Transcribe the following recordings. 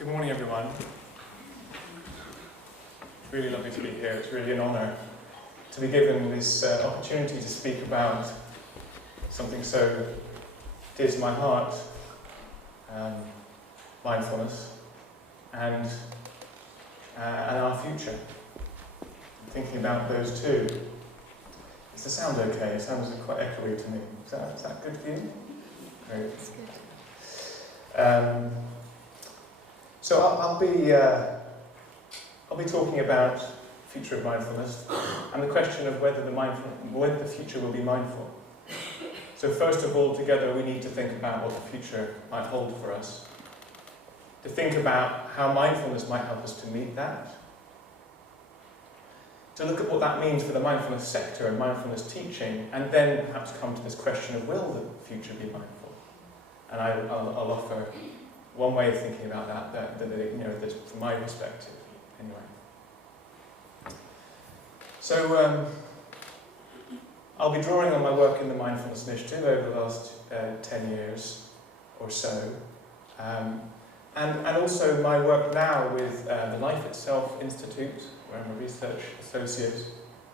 Good morning, everyone. It's really lovely to be here. It's really an honour to be given this opportunity to speak about something so dear to my heart, mindfulness, and our future. Thinking about those two. Is the sound okay? It sounds quite echoey to me. Is that good for you? Great. That's good. So I'll be talking about the future of mindfulness and the question of whether the future will be mindful. So first of all, together we need to think about what the future might hold for us. To think about how mindfulness might help us to meet that. To look at what that means for the mindfulness sector and mindfulness teaching, and then perhaps come to this question of will the future be mindful? And I'll offer one way of thinking about that from my perspective, anyway. So I'll be drawing on my work in the Mindfulness Initiative over the last 10 years or so, and also my work now with the Life Itself Institute, where I'm a research associate,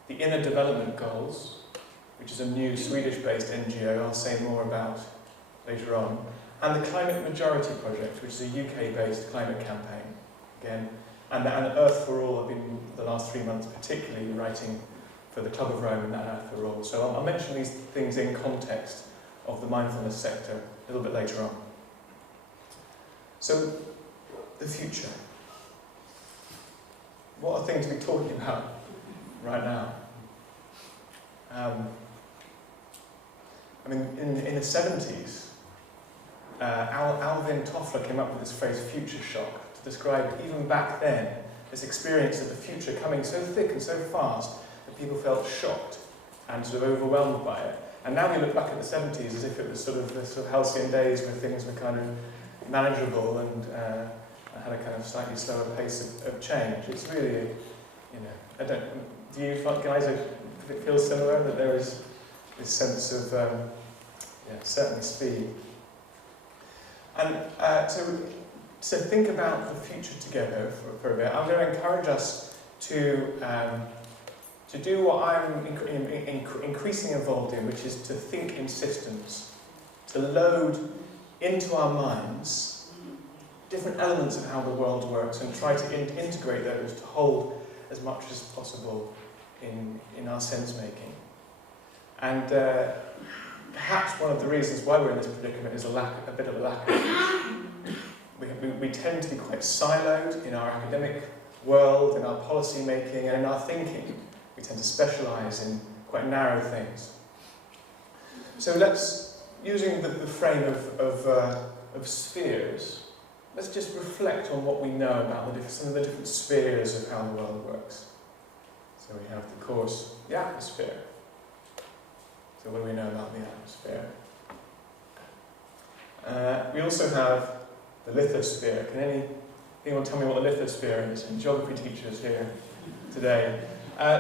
the Inner Development Goals, which is a new Swedish-based NGO I'll say more about later on, and the Climate Majority Project, which is a UK-based climate campaign, again, and Earth for All. I've been, the last 3 months particularly, writing for the Club of Rome and that Earth for All. So I'll mention these things in context of the mindfulness sector a little bit later on. So, the future. What a thing to be talking about right now. In the 70s, Alvin Toffler came up with this phrase, future shock, to describe even back then this experience of the future coming so thick and so fast that people felt shocked and sort of overwhelmed by it. And now we look back at the 70s as if it was sort of the halcyon days where things were kind of manageable and had a kind of slightly slower pace of change. It's really, do you guys feel similar, that there is this sense of, certainly speed? And so think about the future together for a bit. I'm going to encourage us to do what I'm increasingly involved in, which is to think in systems, to load into our minds different elements of how the world works and try to integrate those to hold as much as possible in our sense-making. And perhaps one of the reasons why we're in this predicament is a bit of a lack of this. We tend to be quite siloed in our academic world, in our policy making, and in our thinking. We tend to specialise in quite narrow things. So let's, using the frame of spheres, let's just reflect on what we know about some of the different spheres of how the world works. So we have, of course, the atmosphere. So what do we know about the atmosphere? We also have the lithosphere. Can anyone tell me what the lithosphere is? And geography teachers here today.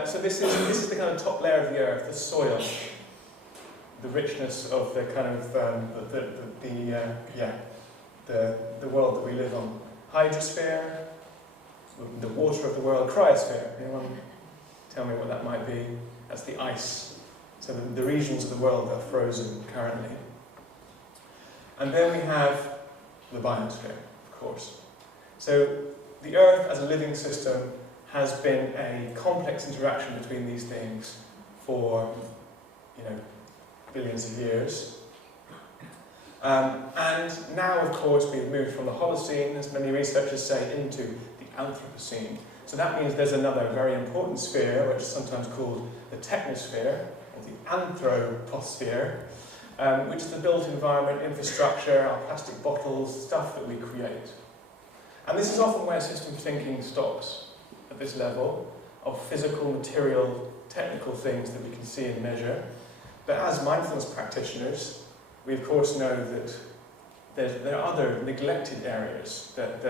So this is the kind of top layer of the earth, the soil, the richness of the kind of the world that we live on. Hydrosphere, the water of the world. Cryosphere. Anyone tell me what that might be? That's the ice. So the regions of the world that are frozen currently. And then we have the biosphere, of course. So the Earth as a living system has been a complex interaction between these things for, billions of years. And now, of course, we've moved from the Holocene, as many researchers say, into the Anthropocene. So that means there's another very important sphere, which is sometimes called the technosphere, or the anthroposphere, which is the built environment, infrastructure, our plastic bottles, stuff that we create. And this is often where systems thinking stops, at this level of physical, material, technical things that we can see and measure. But as mindfulness practitioners, we of course know that there are other neglected areas that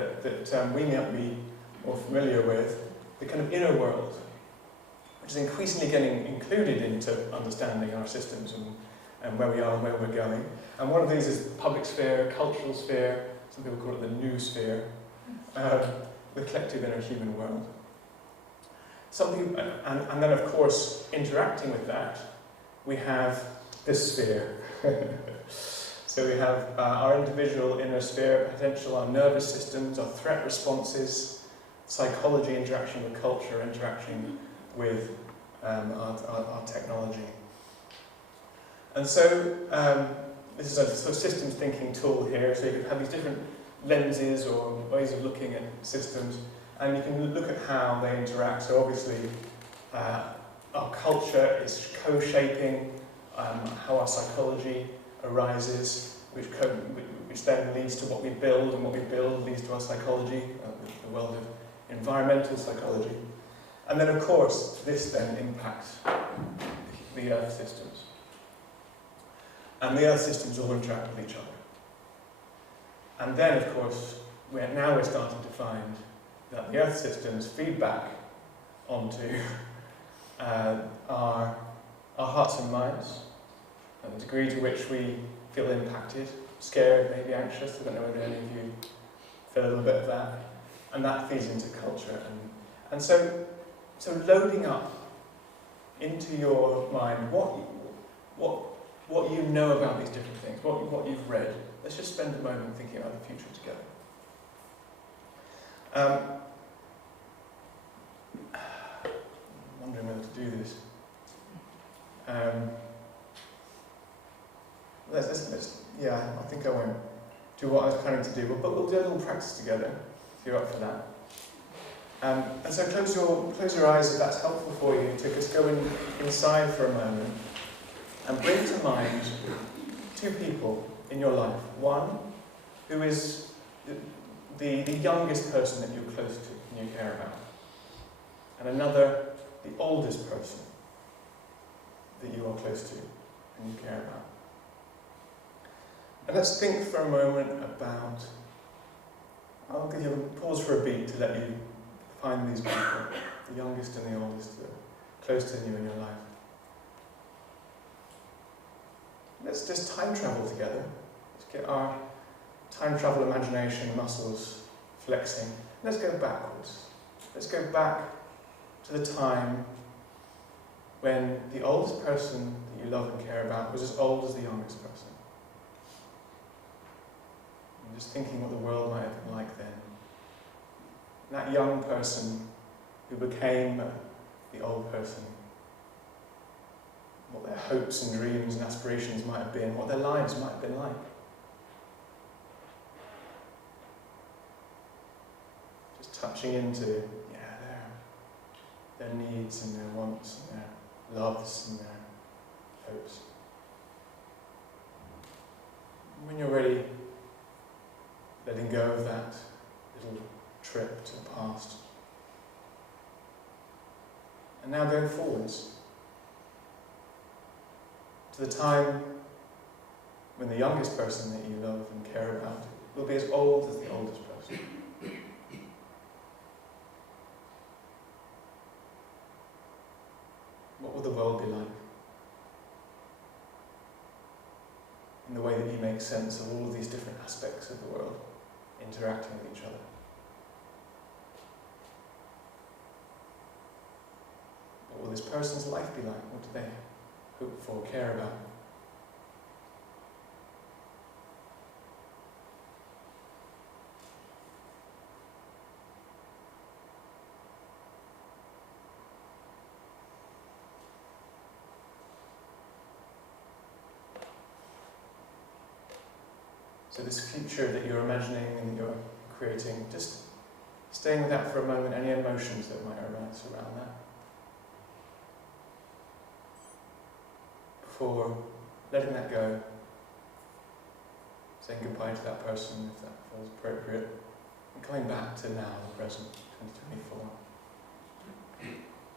we might be more familiar with, the kind of inner world, which is increasingly getting included into understanding our systems and where we are and where we're going. And one of these is the public sphere, cultural sphere, some people call it the new sphere. the collective inner human world. Something, and then of course, interacting with that, we have this sphere. So we have our individual inner sphere, potential, our nervous systems, our threat responses, psychology, interaction with culture, interaction with our technology. And so this is a sort of systems thinking tool here, so you can have these different lenses or ways of looking at systems, and you can look at how they interact. So obviously our culture is co-shaping how our psychology arises, which then leads to what we build, and what we build leads to our psychology, the world of environmental psychology. And then of course this then impacts the Earth systems. And the Earth systems all interact with each other. And then of course we're starting to find that the Earth systems feed back onto our hearts and minds, and the degree to which we feel impacted, scared, maybe anxious. I don't know whether any of you feel a little bit of that. And that feeds into culture. And so loading up into your mind what you know about these different things, what you've read. Let's just spend a moment thinking about the future together. I'm wondering whether to do this. Yeah, I think I won't do what I was planning to do, but we'll do a little practice together, if you're up for that. And so close your eyes if that's helpful for you, to just go inside for a moment and bring to mind two people in your life. One who is the youngest person that you're close to and you care about, and another, the oldest person that you are close to and you care about. And let's think for a moment about, I'll give you a pause for a beat to let you find these people, the youngest and the oldest, that are close to you in your life. Let's just time travel together. Let's get our time travel imagination muscles flexing. Let's go backwards. Let's go back to the time when the oldest person that you love and care about was as old as the youngest person. And just thinking what the world might have been like then. That young person who became the old person, what their hopes and dreams and aspirations might have been, what their lives might have been like. Just touching into, their needs and their wants and their loves and their hopes. When you're ready, letting go of that little trip to the past. And now going forwards to the time when the youngest person that you love and care about will be as old as the oldest person. What will the world be like? In the way that you make sense of all of these different aspects of the world interacting with each other. What will this person's life be like? What do they hope for, care about? So this future that you're imagining and you're creating, just staying with that for a moment, any emotions that might arise around that. Before letting that go, saying goodbye to that person if that feels appropriate, and coming back to now, the present,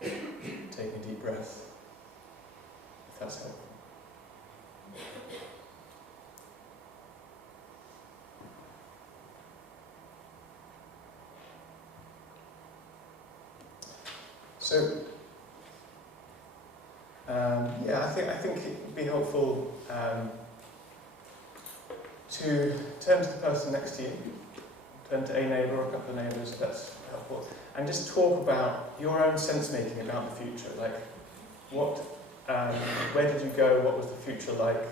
2024. Taking a deep breath, if that's helpful. So, I think it would be helpful to turn to the person next to you, then to a neighbour or a couple of neighbours, that's helpful. And just talk about your own sense-making about the future, like what, where did you go, what was the future like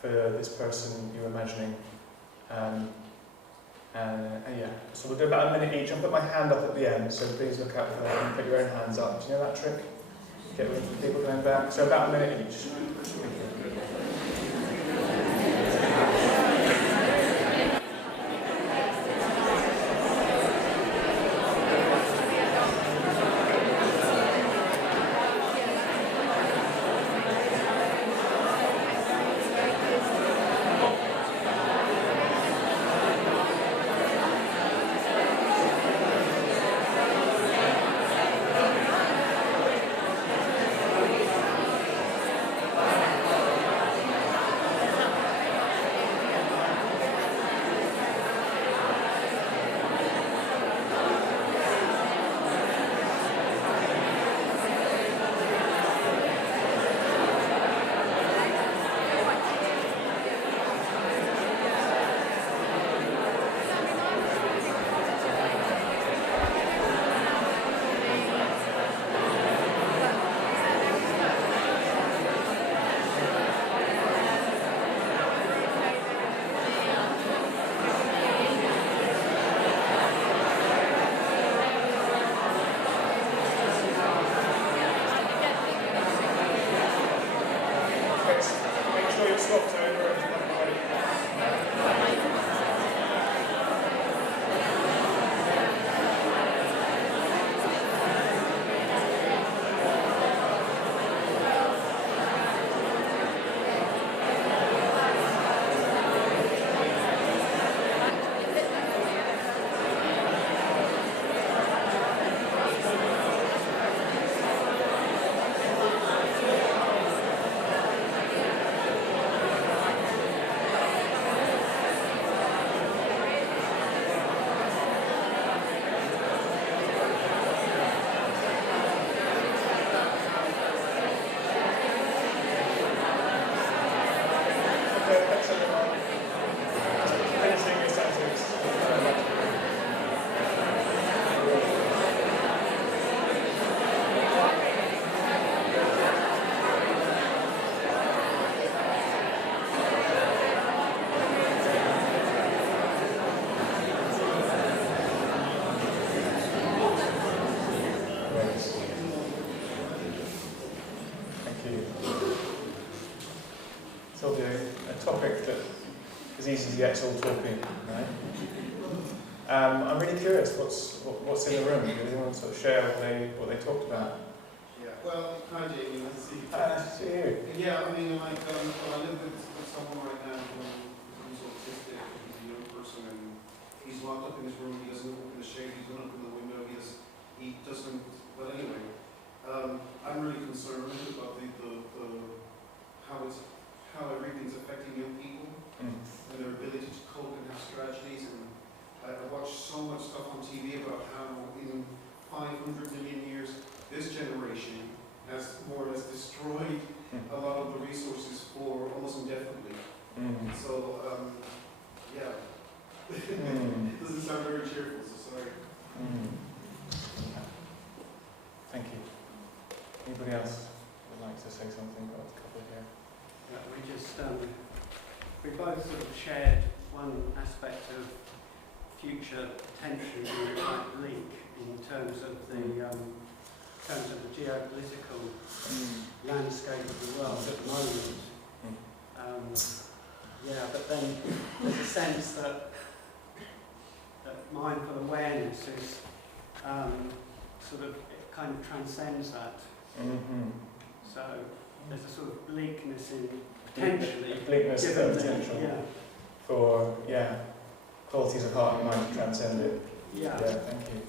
for this person you were imagining? Yeah, so we'll do about a minute each. I'll put my hand up at the end, so please look out for that and put your own hands up. Do you know that trick? Get rid of people going back. So about a minute each. Thank you. Easy to get us all talking, right? I'm really curious, what's in the room? Does anyone sort of share what they talked about? Yeah. Well, hi Jamie, nice to see you. Nice to see you. Yeah, I mean, like, well, I live with someone right now who's autistic. He's a young person, and he's locked up in his room. He doesn't open the shade. He doesn't open the window. He doesn't. But anyway, I'm really concerned about how everything's affecting young people. And their ability to cope and have strategies. And I watch so much stuff on TV about how in 500 million years this generation has more or less destroyed a lot of the resources for almost indefinitely. So, yeah, it doesn't sound very cheerful, so sorry. Thank you. Anybody else would like to say something? Got a couple here. Yeah, we both sort of shared one aspect of future potentially being quite bleak in terms of the geopolitical landscape of the world at the moment. Yeah, but then there's a sense that mindful awareness is sort of, it kind of transcends that. So there's a sort of bleakness in potentially bleakness given potential yeah. for qualities of heart and mind to transcend it. Yeah. Thank you.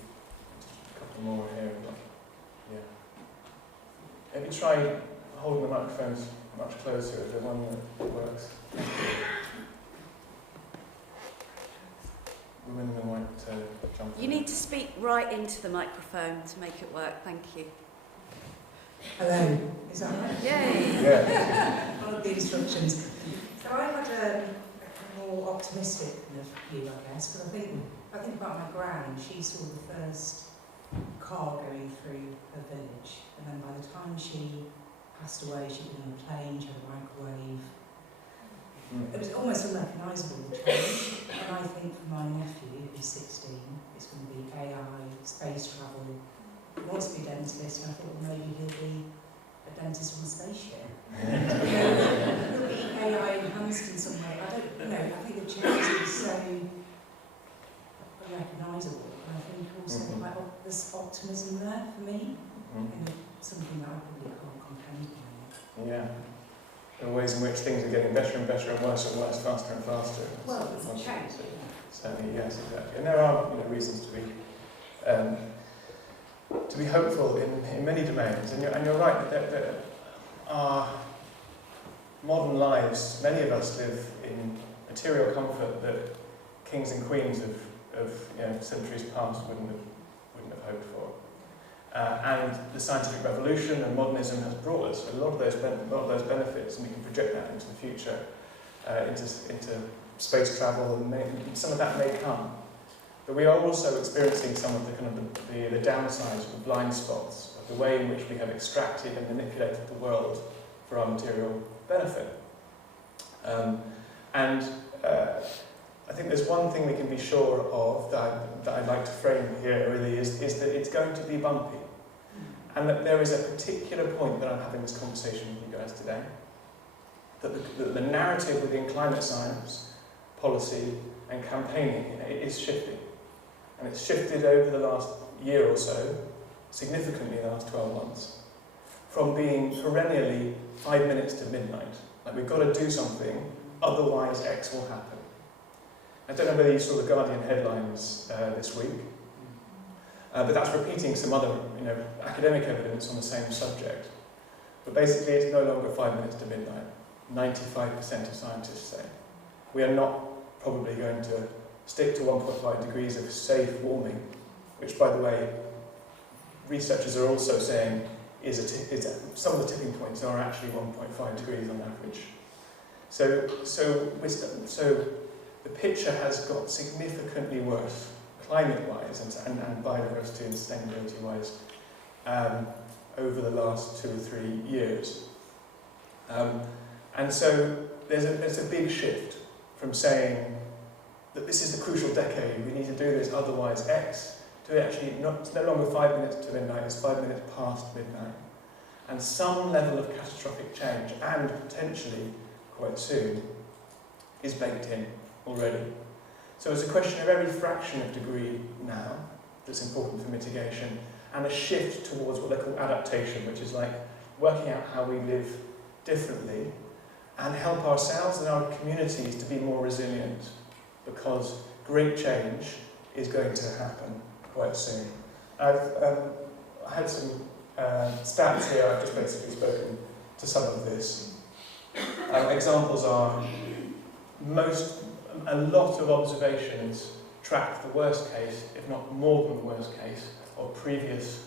A couple more here. Yeah. Maybe try holding the microphones much closer. Is there one that works? Women in the white jumper. You need to speak right into the microphone to make it work. Thank you. Hello, is that right? Yay! Yeah. One of the instructions. So I had a more optimistic kind of view, I guess, because I think about my gran. She saw the first car going through her village, and then by the time she passed away, she'd been on a plane, she had a microwave. It was almost unrecognisable, the change. And I think for my nephew, who's 16, it's going to be AI, space travel. He wants to be a dentist, and I thought, well, maybe he'll be a dentist on a spaceship. He'll be AI enhanced in some way. I think the change is so recognisable, and I think also there's optimism there for me, and something that I probably can't comprehend. Yeah. There are ways in which things are getting better and better and worse, faster and faster. Well, it's a change. Certainly, yes, exactly. And there are reasons to be hopeful in many domains. And you're right that our modern lives, many of us live in material comfort that kings and queens of centuries past wouldn't have hoped for. And the scientific revolution and modernism has brought us a lot of those benefits, and we can project that into the future, into space travel, and some of that may come. But we are also experiencing some of the downsides, the blind spots of the way in which we have extracted and manipulated the world for our material benefit. I think there's one thing we can be sure of that I'd like to frame here really is that it's going to be bumpy. And that there is a particular point that I'm having this conversation with you guys today, that the narrative within climate science, policy and campaigning is shifting. And it's shifted over the last year or so, significantly in the last 12 months, from being perennially 5 minutes to midnight. Like, we've got to do something, otherwise X will happen. I don't know whether you saw the Guardian headlines this week, but that's repeating some other academic evidence on the same subject. But basically it's no longer 5 minutes to midnight. 95% of scientists say. We are not probably going to stick to 1.5 degrees of safe warming, which, by the way, researchers are also saying some of the tipping points are actually 1.5 degrees on average. So the picture has got significantly worse, climate-wise and biodiversity and sustainability-wise, over the last 2 or 3 years. And so there's a big shift from saying that this is the crucial decade, we need to do this, otherwise X, to actually it's no longer 5 minutes to midnight, it's 5 minutes past midnight. And some level of catastrophic change, and potentially quite soon, is baked in already. So it's a question of every fraction of degree now that's important for mitigation, and a shift towards what they call adaptation, which is like working out how we live differently and help ourselves and our communities to be more resilient, because great change is going to happen quite soon. I had some stats here. I've just basically spoken to some of this. Examples are a lot of observations track the worst case, if not more than the worst case, of previous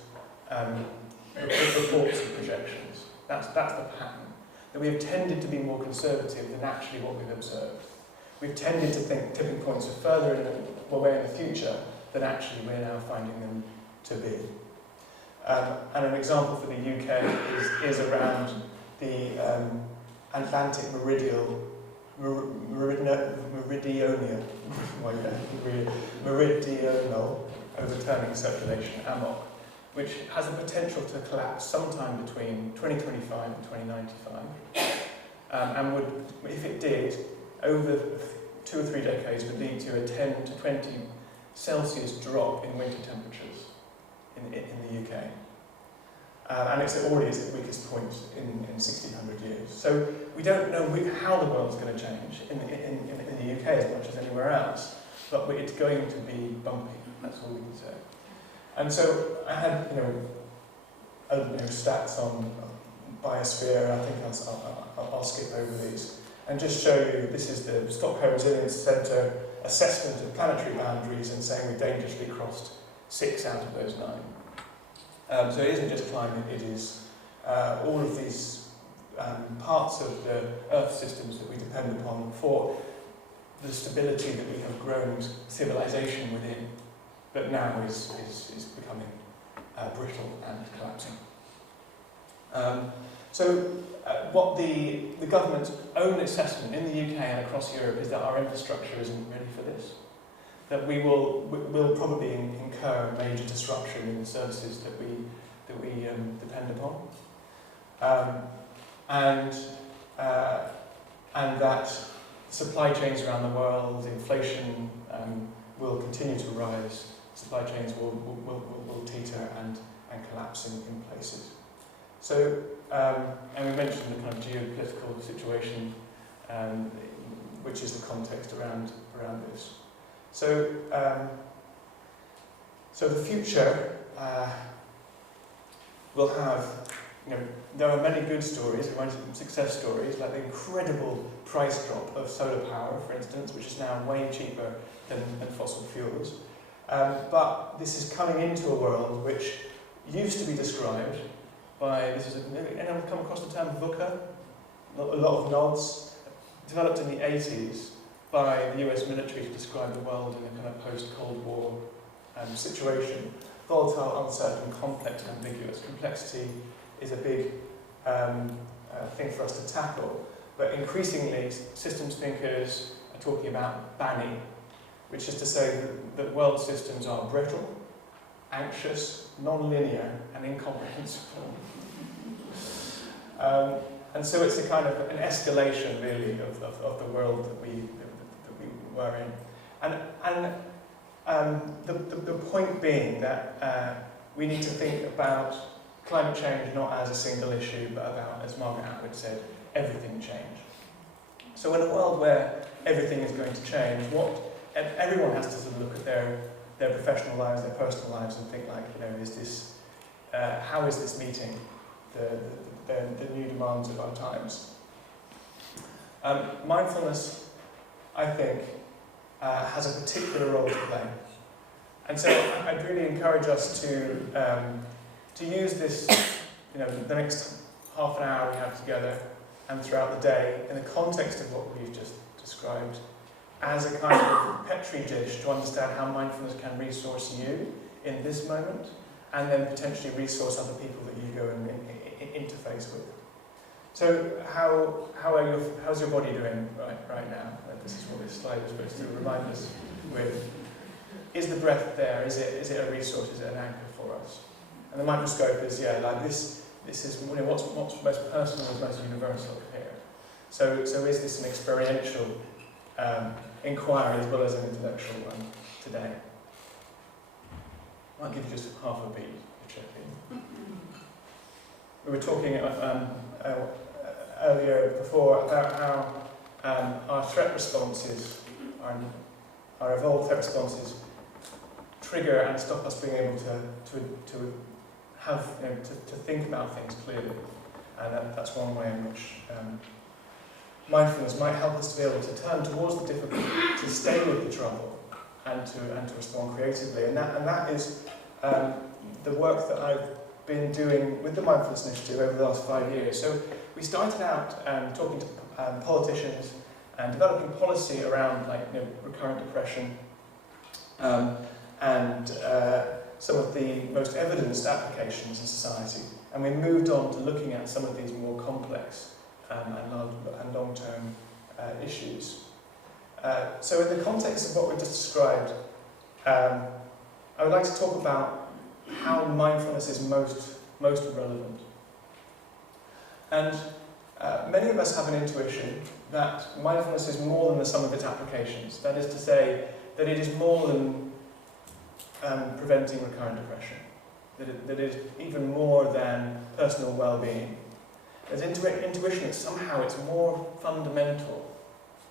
reports and projections. That's the pattern. That we have tended to be more conservative than actually what we've observed. We've tended to think tipping points are further away in the future than actually we're now finding them to be. And an example for the UK is around the Atlantic meridional overturning circulation, AMOC, which has the potential to collapse sometime between 2025 and 2095, and would, if it did, over 2 or 3 decades, would lead to a 10 to 20 Celsius drop in winter temperatures in the UK. And it's already at its weakest point in 1600 years. So we don't know how the world's going to change in the UK as much as anywhere else, but it's going to be bumpy. That's all we can say. And so I had, stats on biosphere. I think I'll skip over these and just show you. This is the Stockholm Resilience Centre assessment of planetary boundaries, and saying we've dangerously crossed 6 out of those 9. So it isn't just climate, it is all of these parts of the Earth systems that we depend upon for the stability that we have grown civilization within, but now is becoming brittle and collapsing. What the government's own assessment in the UK and across Europe is that our infrastructure isn't ready for this. That we'll probably incur major disruption in the services that we depend upon, and that supply chains around the world, inflation will continue to rise. Supply chains will teeter and collapse in places. So, and we mentioned the kind of geopolitical situation, which is the context around this. So, so the future will have, there are many good stories, there are some success stories, like the incredible price drop of solar power, for instance, which is now way cheaper than fossil fuels. But this is coming into a world which used to be described by, anyone come across the term VUCA? A lot of nods. Developed in the 80s by the US military to describe the world in a kind of post-Cold War situation. Volatile, uncertain, complex, ambiguous. Complexity is a big thing for us to tackle, but increasingly systems thinkers are talking about BANI, which is to say that world systems are brittle, anxious, non-linear, and incomprehensible. And so it's a kind of an escalation, really, of the world that we were in. And the point being that we need to think about climate change not as a single issue, but about, as Margaret Atwood said, everything change. So in a world where everything is going to change, everyone has to sort of look at their professional lives, their personal lives, and think like, is this, how is this meeting the new demands of our times? Mindfulness, I think, has a particular role to play. And so I'd really encourage us to use this, the next half an hour we have together and throughout the day in the context of what we've just described as a kind of petri dish to understand how mindfulness can resource you in this moment and then potentially resource other people that you go and interface with. So how's your body doing right now? This is what this slide was supposed to remind us with. Is the breath there? Is it a resource? Is it an anchor for us? And the microscope is, this is what's most personal is most universal here. So is this an experiential inquiry as well as an intellectual one today? I'll give you just half a beat to check in. We were talking earlier before about how our threat responses, our evolved threat responses, trigger and stop us being able to have to think about things clearly, and that's one way in which mindfulness might help us to be able to turn towards the difficulty, to stay with the trouble, and to respond creatively, and that is the work that I've been doing with the Mindfulness Initiative over the last 5 years. So we started out talking to politicians and developing policy around recurrent depression and some of the most evidenced applications in society. And we moved on to looking at some of these more complex and long-term issues. So in the context of what we just described, I would like to talk about how mindfulness is most relevant. And many of us have an intuition that mindfulness is more than the sum of its applications. That is to say, that it is more than preventing recurrent depression. That it is even more than personal well-being. There's intuition that somehow it's more fundamental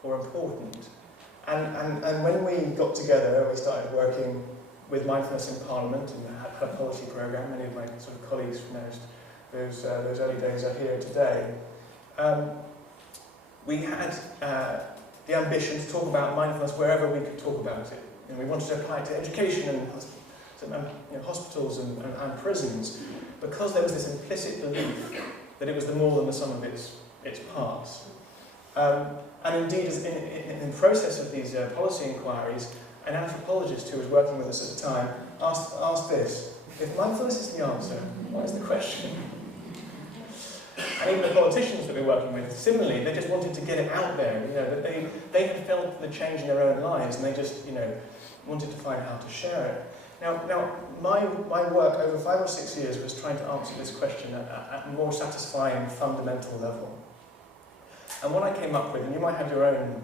or important. And when we got together, we started working with mindfulness in Parliament and had a policy programme. Many of my sort of colleagues from those early days are here today. We had the ambition to talk about mindfulness wherever we could talk about it. And we wanted to apply it to education and hospitals and prisons, because there was this implicit belief that it was more than the sum of its parts. And indeed, in the process of these policy inquiries, an anthropologist who was working with us at the time asked this: if mindfulness is the answer, what is the question? And even the politicians that we're working with, similarly, they just wanted to get it out there. You know, that they had felt the change in their own lives, and they just, you know, wanted to find how to share it. Now, my work over 5 or 6 years was trying to answer this question at a more satisfying, fundamental level. And what I came up with, and you might have your own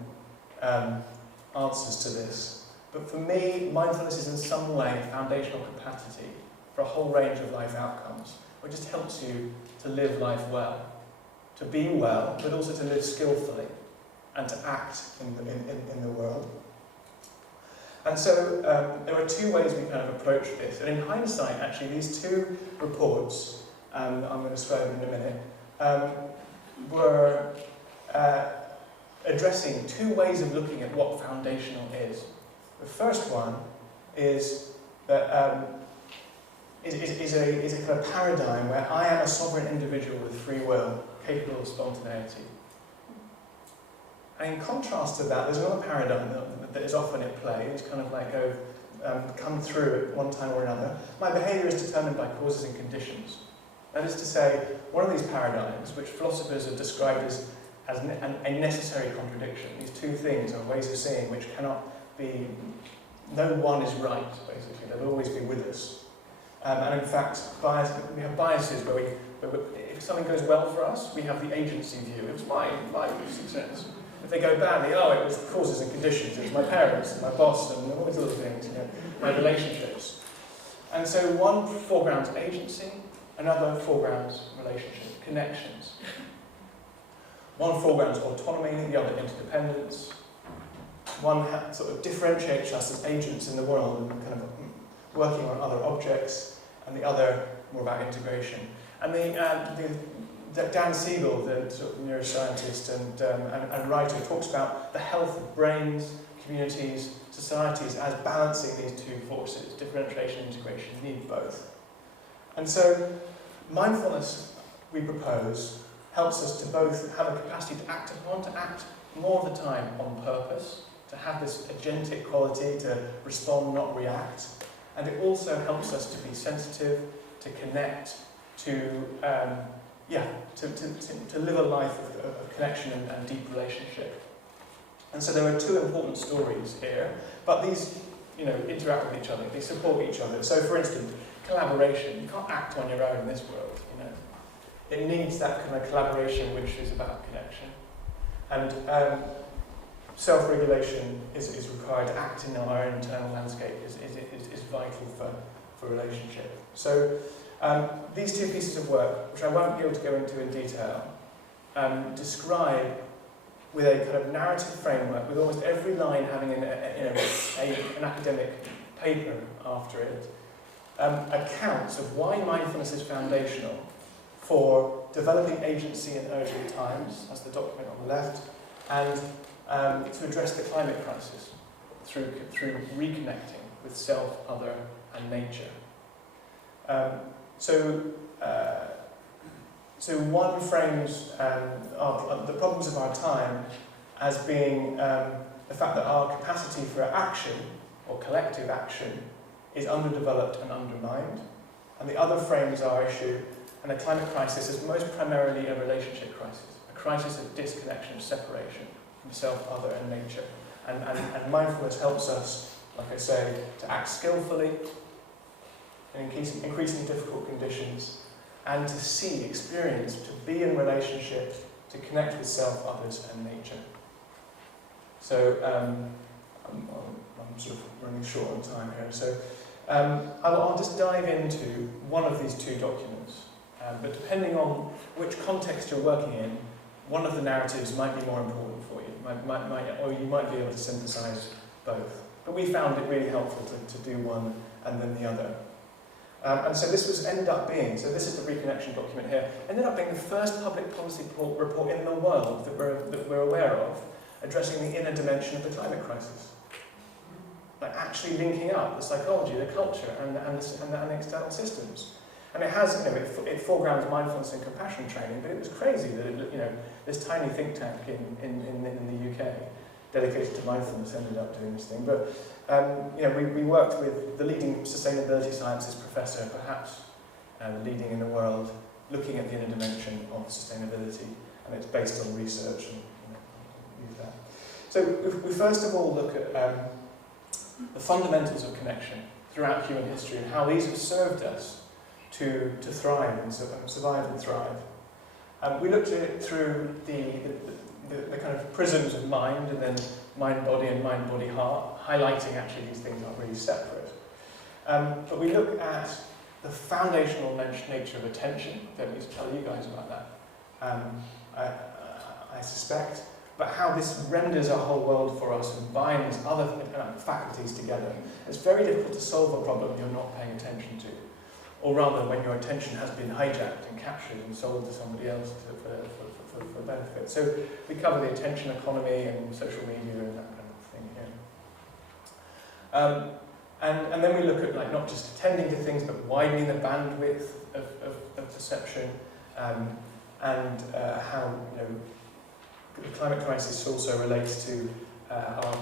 answers to this, but for me, mindfulness is in some way a foundational capacity for a whole range of life outcomes, which just helps you to live life well, to be well, but also to live skillfully and to act in the world. And so there are 2 ways we kind of approach this. And in hindsight, actually, these 2 reports, I'm going to describe in a minute, were addressing 2 ways of looking at what foundational is. The first one is that is a kind of paradigm where I am a sovereign individual with free will, capable of spontaneity. And in contrast to that, there's another paradigm that is often at play. It's kind of like come through at one time or another. My behaviour is determined by causes and conditions. That is to say, one of these paradigms, which philosophers have described as a necessary contradiction, these 2 things are ways of seeing which cannot be, no one is right, basically. They'll always be with us. And in fact, we have biases where if something goes well for us, we have the agency view. It was my success. If they go badly, oh, it was causes and conditions. It was my parents and my boss and all these other things, you know, my relationships. And so one foregrounds agency, another foregrounds relationship, connections. One foregrounds autonomy, the other interdependence. One sort of differentiates us as agents in the world and kind of working on other objects, and the other more about integration. And Dan Siegel, the sort of neuroscientist and writer, talks about the health of brains, communities, societies as balancing these 2 forces, differentiation and integration. You need both. And so mindfulness, we propose, helps us to both have a capacity to act upon, to act more of the time on purpose, to have this agentic quality, to respond, not react. And it also helps us to be sensitive, to connect, to live a life of connection and deep relationship. And so there are 2 important stories here, but these, you know, interact with each other, they support each other. So for instance, collaboration. You can't act on your own in this world, you know. It needs that kind of collaboration which is about connection. And self-regulation is required. To act in our own internal landscape is vital for relationship. So these 2 pieces of work, which I won't be able to go into in detail, describe with a kind of narrative framework, with almost every line having an academic paper after it, accounts of why mindfulness is foundational for developing agency in urgent times, that's the document on the left, and to address the climate crisis through reconnecting with self, other, and nature. So one frames the problems of our time as being the fact that our capacity for action, or collective action, is underdeveloped and undermined. And the other frames our issue and the climate crisis as most primarily a relationship crisis, a crisis of disconnection, separation from self, other, and nature. And mindfulness helps us, like I say, to act skillfully in increasingly difficult conditions, and to see, experience, to be in relationships, to connect with self, others, and nature. So I'm sort of running short on time here. So I'll just dive into one of these 2 documents. But depending on which context you're working in, one of the narratives might be more important for you, or you might be able to synthesize both. But we found it really helpful to do one and then the other. And so this ended up being, so this is the reconnection document here, ended up being the first public policy report in the world that we're aware of, addressing the inner dimension of the climate crisis. Like actually linking up the psychology, the culture, and the external systems. And it has, it foregrounds mindfulness and compassion training, but it was crazy that, this tiny think tank in the UK dedicated to mindfulness ended up doing this thing. But, we worked with the leading sustainability sciences professor, perhaps leading in the world, looking at the inner dimension of sustainability, and it's based on research and use that. So we first of all look at the fundamentals of connection throughout human history and how these have served us to thrive and survive and thrive. We looked at it through the kind of prisms of mind, and then mind-body and mind-body-heart, highlighting actually these things aren't really separate. But we look at the foundational nature of attention. I don't need to tell you guys about that, I suspect, but how this renders our whole world for us and binds other faculties together. It's very difficult to solve a problem you're not paying attention to, or rather when your attention has been hijacked and captured and sold to somebody else for benefit. So we cover the attention economy and social media and that kind of thing here. And then we look at not just attending to things, but widening the bandwidth of perception, and how the climate crisis also relates to our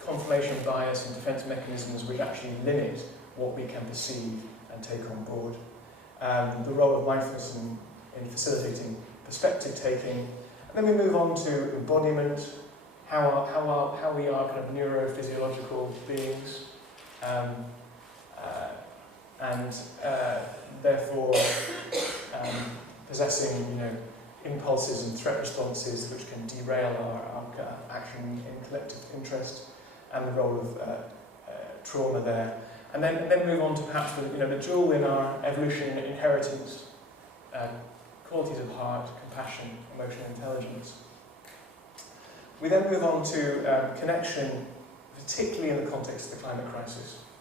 confirmation bias and defence mechanisms which actually limit what we can perceive and take on board. The role of mindfulness in facilitating perspective taking, and then we move on to embodiment, how we are kind of neurophysiological beings, and therefore possessing impulses and threat responses which can derail our action in collective interest, and the role of trauma there. And then move on to perhaps the jewel in our evolution, inheritance, qualities of heart, compassion, emotional intelligence. We then move on to connection, particularly in the context of the climate crisis.